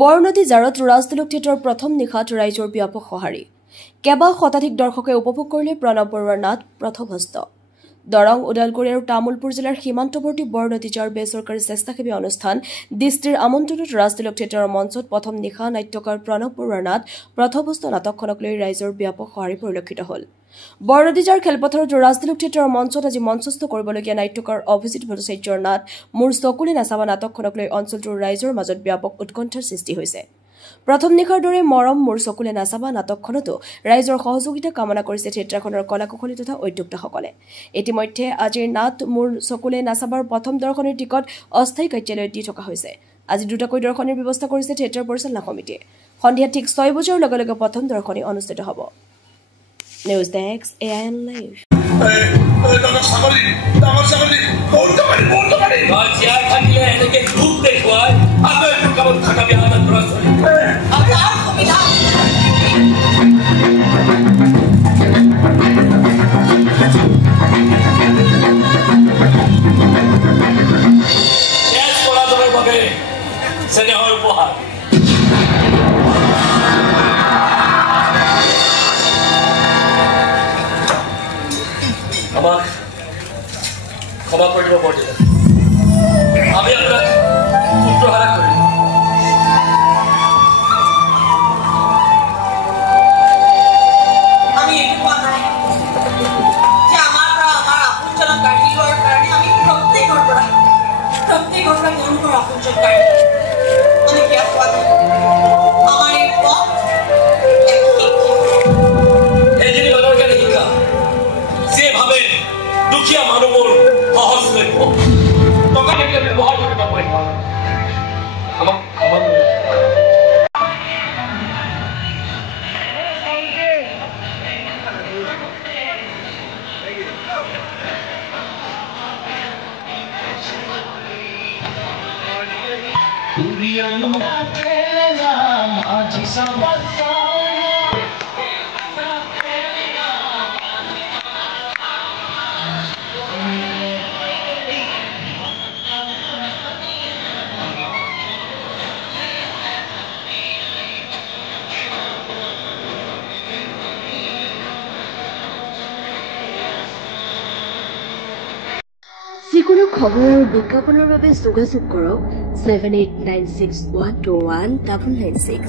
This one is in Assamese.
বৰনদী জাৰত ৰাজতিলক থিয়েটাৰৰ প্ৰথম নিশাত ৰাইজৰ ব্যাপক সঁহাৰি কেবা শতাধিক দৰ্শকে উপভোগ কৰিলে প্ৰণৱ বৰুৱাৰ নাট প্ৰথমহস্ত দৰং ওদালগুৰি আৰু তামুলপুৰ জিলাৰ সীমান্তৱৰ্তী বৰনদী জাৰ বেচৰকাৰী স্বেচ্ছাসেৱী অনুষ্ঠান দৃষ্টিৰ আমন্ত্ৰণত ৰাজতিলক থিয়েটাৰৰ মঞ্চত প্ৰথম নিশা নাট্যকাৰ প্ৰণৱ বৰুৱাৰ নাট প্ৰথমহস্ত নাটকখনক লৈ ৰাইজৰ ব্যাপক সঁহাৰি পৰিলক্ষিত হ'ল বৰনদী জাৰ খেলপথাৰত ৰাজতিলক থিয়েটাৰৰ মঞ্চত আজি মঞ্চস্থ কৰিবলগীয়া নাট্যকাৰ অভিজিত ভট্টাচাৰ্যৰ নাট মোৰ চকুলে নাচাবা নাটকখনক লৈ অঞ্চলটোৰ ৰাইজৰ মাজত ব্যাপক উৎকণ্ঠাৰ সৃষ্টি হৈছে প্ৰথম নিশাৰ দৰে মৰম মোৰ চকুলে নাচাবা নাটকখনতো ৰাইজৰ সহযোগিতা কামনা কৰিছে থিয়েটাৰখনৰ কলাকুশলী তথা উদ্যোক্তাসকলে ইতিমধ্যে আজিৰ নাট মোৰ চকুলে নাচাবাৰ প্ৰথম দৰ্শনীৰ টিকট অস্থায়ী কাৰ্যালয়ত দি থকা হৈছে আজি দুটাকৈ দৰ্শনীৰ ব্যৱস্থা কৰিছে থিয়েটাৰ পৰিচালনা সমিতিয়ে সন্ধিয়া ঠিক 6 বজাৰ লগে লগে প্ৰথম দৰ্শনী অনুষ্ঠিত হ'ব News Desk AIN Live. আমাক ক্ষমা কৰিব বৰ্তিলে আমি আপোনাক পুত্ৰহাৰা কৰিম আমি এইটো কোৱা নাই যে আমাৰ আপোনজনক কাঢ়ি লোৱাৰ কাৰণে আমি প্ৰত্যেকৰ পৰা তেওঁলোকৰ আপোনজন কাঢ়ি আমি কিয় কোৱা নাই আমাৰ এই পথ এইখিনি মানুহৰ কাৰণে শিক্ষা যে ভাবে দুখীয়া মানুহবোৰ সহজ কৰিব টকা কেতিয়া ব্যৱহাৰ কৰিব পাৰিব আমাক যিকোনো খবৰ আৰু বিজ্ঞাপনৰ বাবে যোগাযোগ কৰক 7896121996